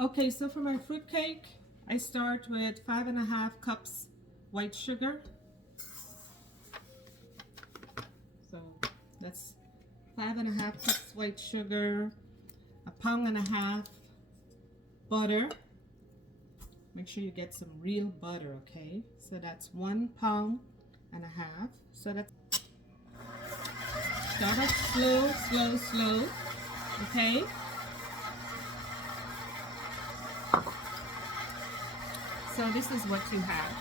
Okay, so for my fruit cake, I start with 5.5 cups white sugar. So that's 5.5 cups white sugar, 1.5 pounds butter. Make sure you get some real butter, okay? So that's 1.5 pounds. So that's start off slow, slow, slow, okay? So this is what you have.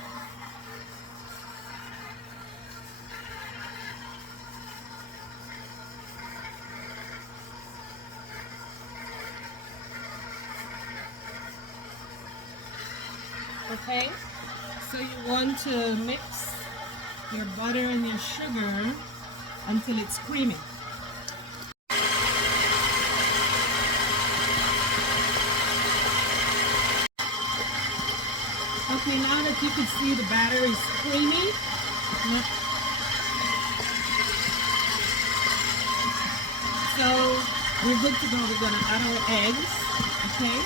Okay, so you want to mix your butter and your sugar until it's creamy. Okay, now that you can see the batter is creamy, so we're good to go. We're going to add our eggs, okay?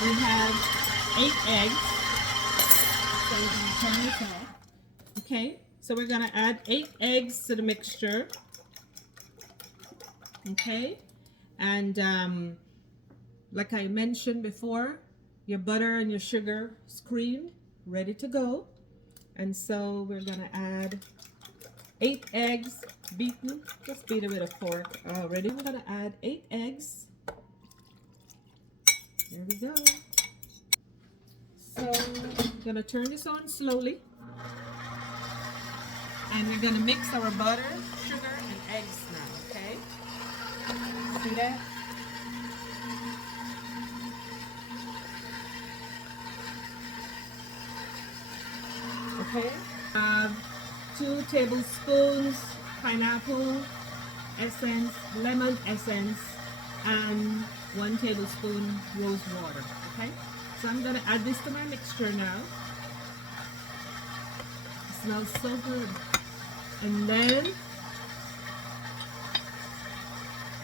We have 8 eggs, so we're going to turn this off, okay? So we're going to add 8 eggs to the mixture, okay? And like I mentioned before, your butter and your sugar is creamed, ready to go. And so we're going to add 8 eggs beaten. Just beat it with a fork already. We're going to add 8 eggs. There we go. So I'm going to turn this on slowly. And we're going to mix our butter, sugar, and eggs now, okay? See that? Okay, 2 tablespoons pineapple essence, lemon essence, and 1 tablespoon rose water. Okay, so I'm gonna add this to my mixture now. It smells so good. And then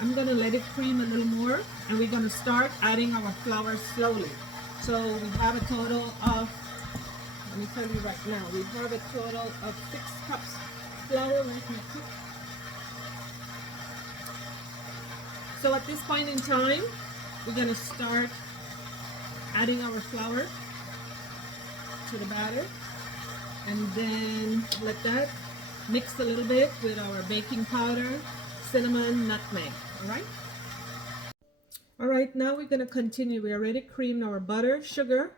I'm gonna let it cream a little more, and we're gonna start adding our flour slowly. So we have a total of, let me tell you right now, we have a total of 6 cups flour right now. So at this point in time, we're going to start adding our flour to the batter, and then let that mix a little bit with our baking powder, cinnamon, nutmeg. All right, now we're going to continue. We already creamed our butter, sugar.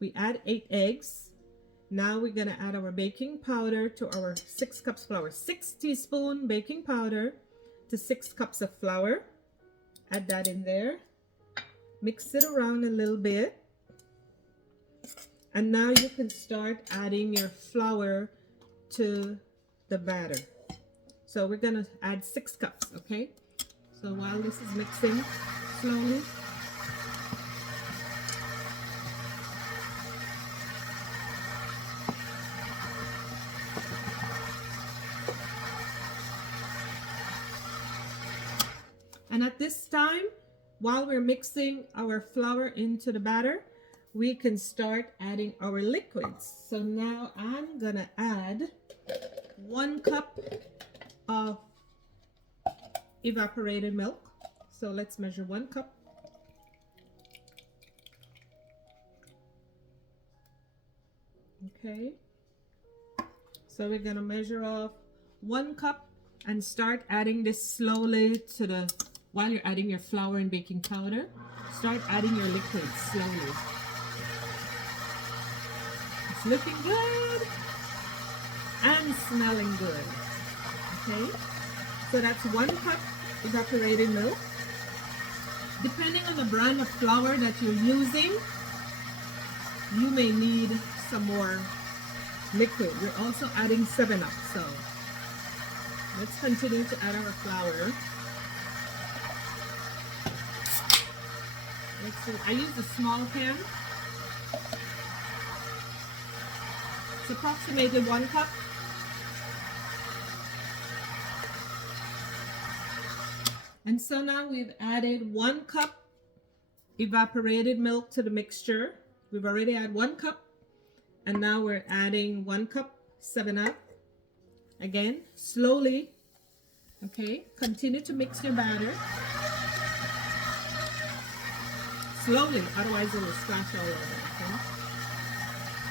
We add 8 eggs. Now we're going to add our baking powder to our 6 cups flour. 6 teaspoons baking powder to 6 cups of flour. Add that in there. Mix it around a little bit. And now you can start adding your flour to the batter. So we're going to add 6 cups, okay? So while this is mixing slowly, and at this time, while we're mixing our flour into the batter, we can start adding our liquids. So now I'm gonna add 1 cup of evaporated milk. So let's measure 1 cup. Okay. So we're gonna measure off 1 cup and start adding this slowly to the, while you're adding your flour and baking powder, start adding your liquids slowly. It's looking good and smelling good. Okay, so that's 1 cup evaporated milk. Depending on the brand of flour that you're using, you may need some more liquid. We're also adding 7-Up, so let's continue to add our flour. Let's see, I use a small pan. It's approximately 1 cup. And so now we've added 1 cup evaporated milk to the mixture. We've already had 1 cup, and now we're adding 1 cup 7-Up. Again, slowly. Okay, continue to mix your batter. Slowly, otherwise it will splash all over. Okay?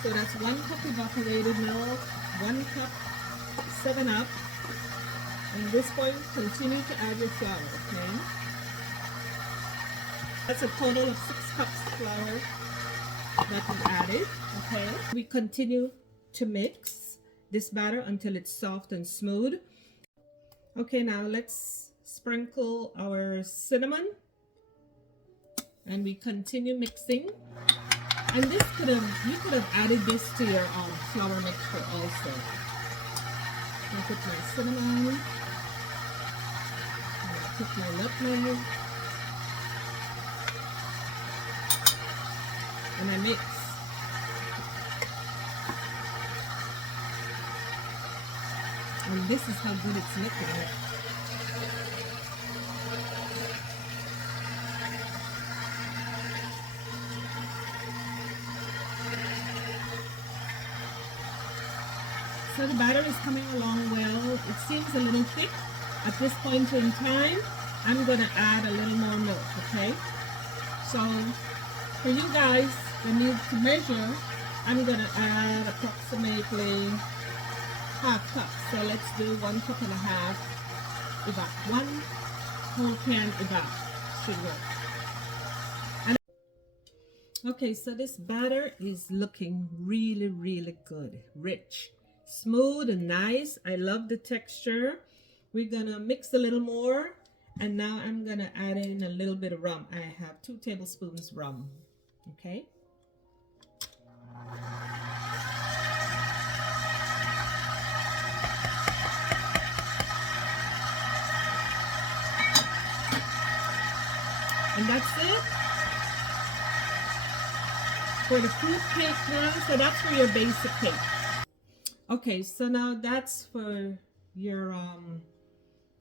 So that's 1 cup evaporated milk, 1 cup 7-Up. And at this point, continue to add your flour, okay? That's a total of 6 cups of flour that we've added, okay? We continue to mix this batter until it's soft and smooth. Okay, now let's sprinkle our cinnamon. And we continue mixing. And this you could have added this to your flour mixture also. I put my cinnamon. I put my nutmeg. And I mix. And this is how good it's looking. So the batter is coming along well. It seems a little thick. At this point in time, I'm going to add a little more milk, okay? So for you guys that need to measure, I'm going to add approximately half cup. So let's do 1.5 cups. About 1 whole can should work. Okay, so this batter is looking really, really good. Rich, smooth and nice. I love the texture. We're gonna mix a little more, and now I'm gonna add in a little bit of rum. I have 2 tablespoons rum. Okay. And that's it for the fruit cake now. So that's for your basic cake. Okay, so now that's for your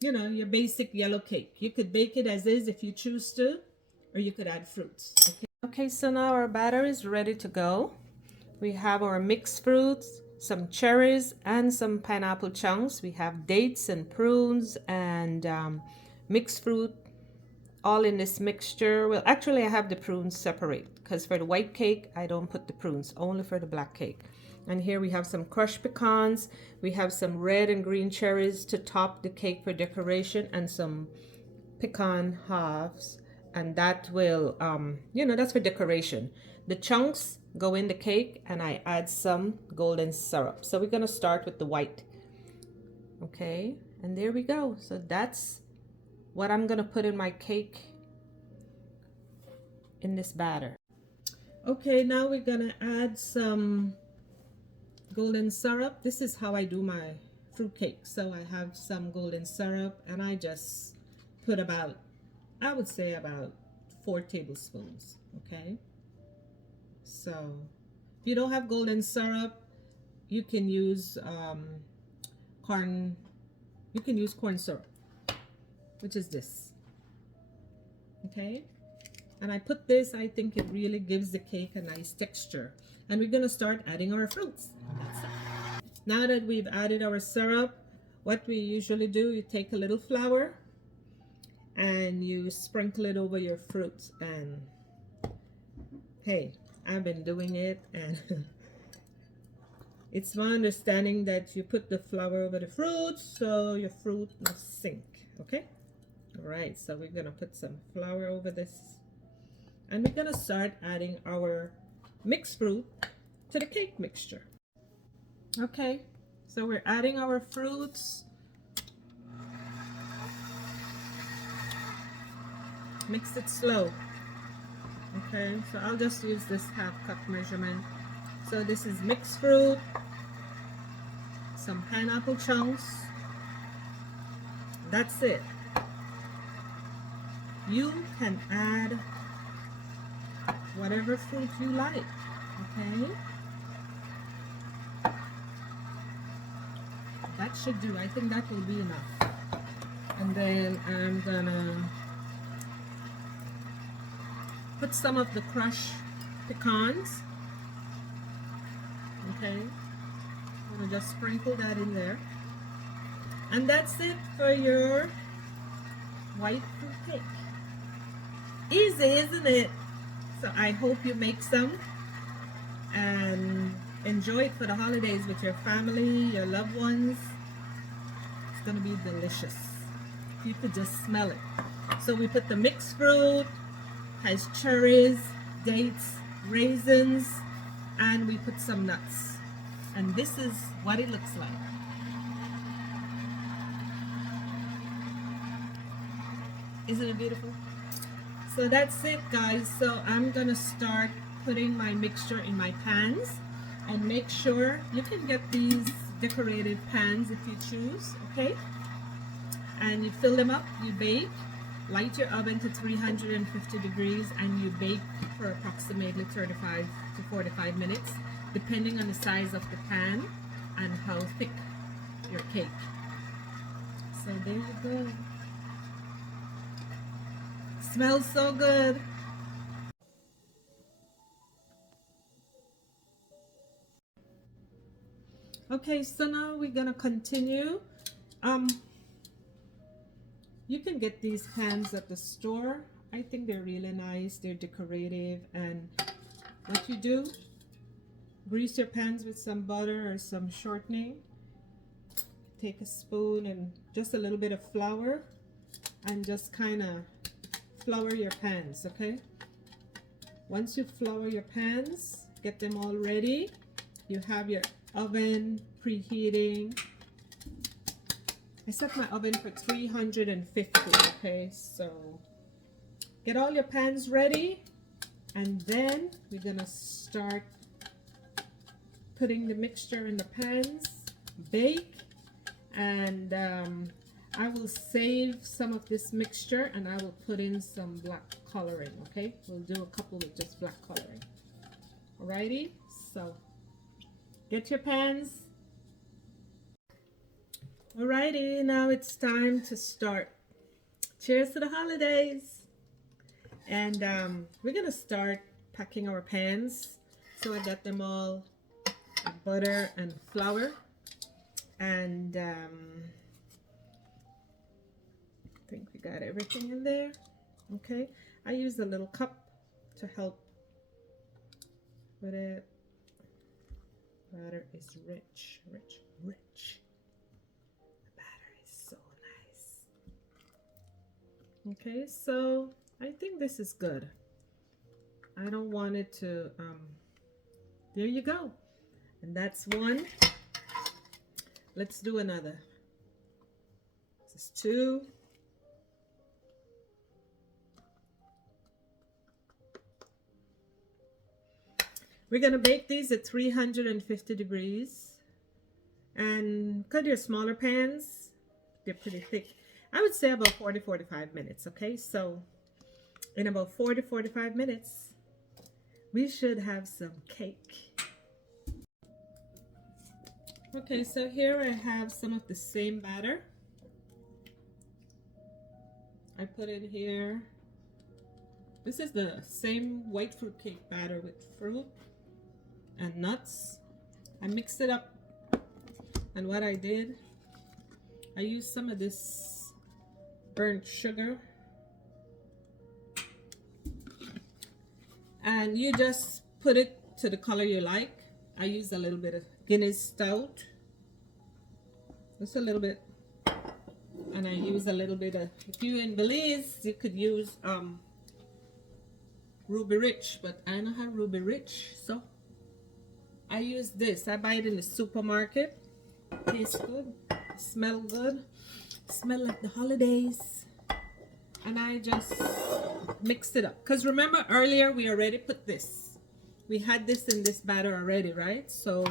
your basic yellow cake. You could bake it as is if you choose to, or you could add fruits. Okay, so now our batter is ready to go. We have our mixed fruits, some cherries, and some pineapple chunks. We have dates and prunes and mixed fruit all in this mixture. Well, actually I have the prunes separate because for the white cake I don't put the prunes, only for the black cake. And here we have some crushed pecans. We have some red and green cherries to top the cake for decoration, and some pecan halves, and that will that's for decoration. The chunks go in the cake, and I add some golden syrup. So we're going to start with the white. Okay, and there we go. So that's what I'm going to put in my cake in this batter. Okay, now we're going to add some golden syrup. This is how I do my fruit cake. So I have some golden syrup, and I just put about, I would say about 4 tablespoons. Okay, so if you don't have golden syrup, you can use corn syrup, which is this. Okay, and I put this, I think it really gives the cake a nice texture. And we're going to start adding our fruits. That's it. Now that we've added our syrup, what we usually do, you take a little flour and you sprinkle it over your fruits. And hey, I've been doing it, and it's my understanding that you put the flour over the fruits so your fruit must sink. Okay, all right, so we're gonna put some flour over this, and we're gonna start adding our mixed fruit to the cake mixture. Okay, so we're adding our fruits. Mix it slow. Okay, so I'll just use this half cup measurement. So this is mixed fruit, some pineapple chunks. That's it. You can add whatever fruit you like. Okay, that should do. I think that will be enough. And then I'm gonna put some of the crushed pecans. Okay, I'm gonna just sprinkle that in there. And that's it for your white fruit cake. Easy, isn't it? So I hope you make some and enjoy it for the holidays with your family, your loved ones. It's gonna be delicious. You could just smell it. So we put the mixed fruit, has cherries, dates, raisins, and we put some nuts. And this is what it looks like. Isn't it beautiful? So that's it, guys. So I'm gonna start putting my mixture in my pans, and make sure you can get these decorated pans if you choose, okay? And you fill them up, you bake, light your oven to 350 degrees, and you bake for approximately 35 to 45 minutes, depending on the size of the pan and how thick your cake. So there you go. Smells so good. Okay, so now we're gonna continue. You can get these pans at the store. I think they're really nice. They're decorative, and what you do, grease your pans with some butter or some shortening. Take a spoon and just a little bit of flour, and just kind of flour your pans, okay? Once you flour your pans, get them all ready. You have your oven preheating. I set my oven for 350, okay? So get all your pans ready, and then we're gonna start putting the mixture in the pans, bake, and I will save some of this mixture and I will put in some black coloring, okay? We'll do a couple with just black coloring. Alrighty, so get your pans. Alrighty, now it's time to start. Cheers to the holidays. And we're gonna start packing our pans. So I got them all with butter and flour. And I think we got everything in there. Okay, I use a little cup to help with it. Batter is rich, rich, rich. The batter is so nice. Okay, so I think this is good. I don't want it to, there you go. And that's one. Let's do another. This is two. We're gonna bake these at 350 degrees. And cut your smaller pans. They're pretty thick. I would say about 40-45 minutes, okay? So in about 40-45 minutes, we should have some cake. Okay, so here I have some of the same batter. I put in here. This is the same white fruit cake batter with fruit and nuts. I mixed it up, and what I did, I used some of this burnt sugar, and you just put it to the color you like. I used a little bit of Guinness Stout, just a little bit, and I use a little bit of, if you're in Belize, you could use Ruby Rich, but I don't have Ruby Rich, so I use this. I buy it in the supermarket. Tastes good, smell good, smell like the holidays. And I just mixed it up, because remember earlier we already put this. We had this in this batter already, right? So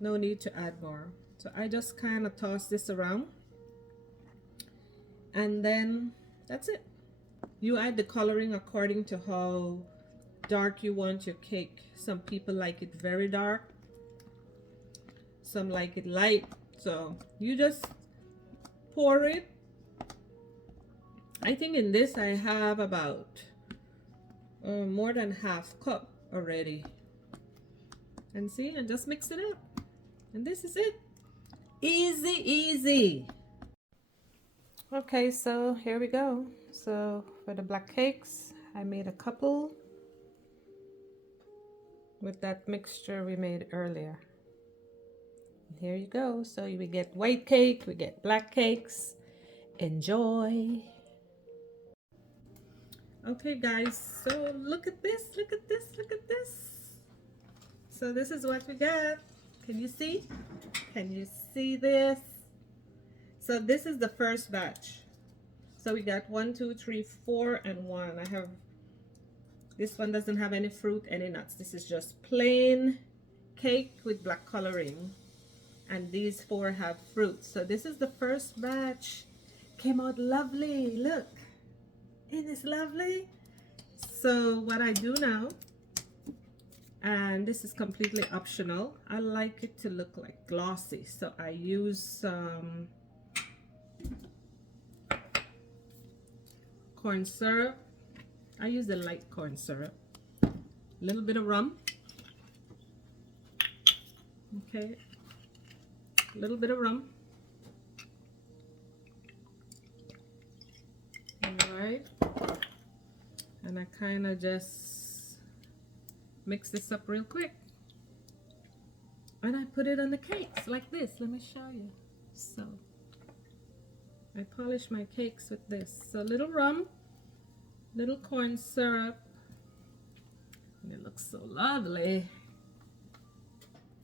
no need to add more. So I just kind of toss this around, and then that's it. You add the coloring according to how dark you want your cake. Some people like it very dark, some like it light. So you just pour it. I think in this I have about more than half cup already. And see, and just mix it up. And this is it. Easy, easy. Okay, so here we go. So for the black cakes, I made a couple with that mixture we made earlier. Here you go. So we get white cake, we get black cakes. Enjoy. Okay guys, so look at this, look at this, look at this. So this is what we got. Can you see? Can you see this? So this is the first batch. So we got 1, 2, 3, 4, and 1. I have, this one doesn't have any fruit, any nuts. This is just plain cake with black coloring. And these 4 have fruit. So this is the first batch. Came out lovely, look. Isn't this lovely? So what I do now, and this is completely optional, I like it to look like glossy, so I use some corn syrup. I use the light corn syrup, a little bit of rum, okay, a little bit of rum. All right, and I kind of just mix this up real quick, and I put it on the cakes like this. Let me show you. So I polish my cakes with this. So little rum, little corn syrup, and it looks so lovely.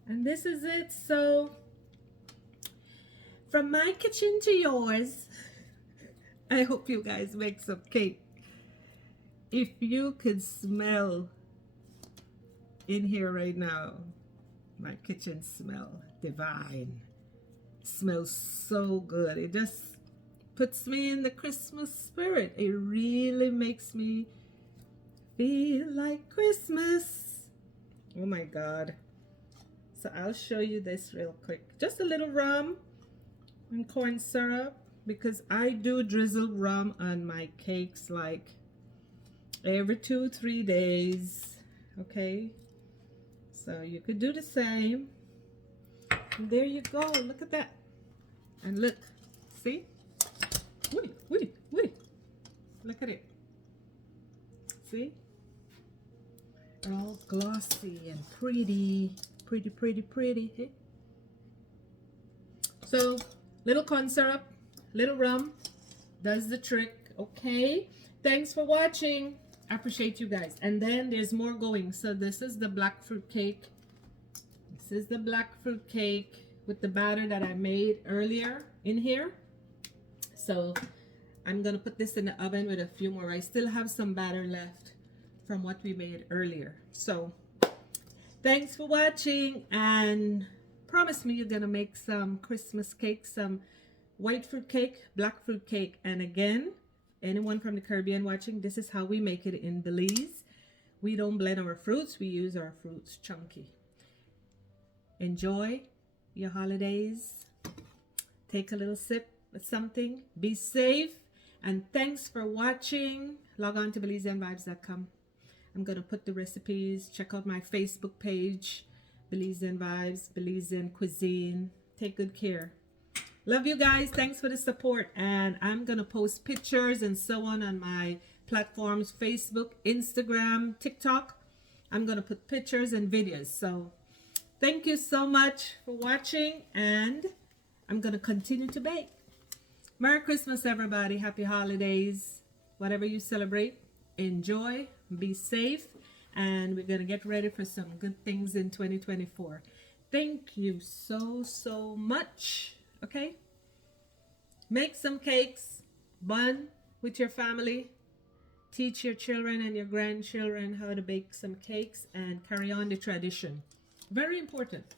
And this is it. So from my kitchen to yours, I hope you guys make some cake. If you could smell in here right now, my kitchen smell divine. It smells so good. It just puts me in the Christmas spirit. It really makes me feel like Christmas. Oh my God. So I'll show you this real quick. Just a little rum and corn syrup, because I do drizzle rum on my cakes like every 2-3 days. Okay, so you could do the same. And there you go. Look at that. And look, see? Woody, Woody, Woody. Look at it. See? They're all glossy and pretty, pretty, pretty, pretty. Hey? So little corn syrup, little rum does the trick. Okay, thanks for watching. I appreciate you guys. And then there's more going. So this is the black fruit cake. This is the black fruit cake with the batter that I made earlier in here. So I'm gonna put this in the oven with a few more. I still have some batter left from what we made earlier. So thanks for watching, and promise me you're gonna make some Christmas cake, some white fruit cake, black fruit cake. And again, anyone from the Caribbean watching, this is how we make it in Belize. We don't blend our fruits, we use our fruits chunky. Enjoy your holidays. Take a little sip of something. Be safe, and thanks for watching. Log on to Belizeanvibez.com. I'm gonna put the recipes. Check out my Facebook page, Belizeanvibez, Belizean cuisine. Take good care. Love you guys. Thanks for the support. And I'm gonna post pictures and so on my platforms, Facebook, Instagram, TikTok. I'm gonna put pictures and videos. So thank you so much for watching, and I'm gonna continue to bake. Merry Christmas, everybody. Happy holidays. Whatever you celebrate, enjoy, be safe, and we're gonna get ready for some good things in 2024. Thank you so much. Okay, make some cakes, bun with your family, teach your children and your grandchildren how to bake some cakes, and carry on the tradition. Very important.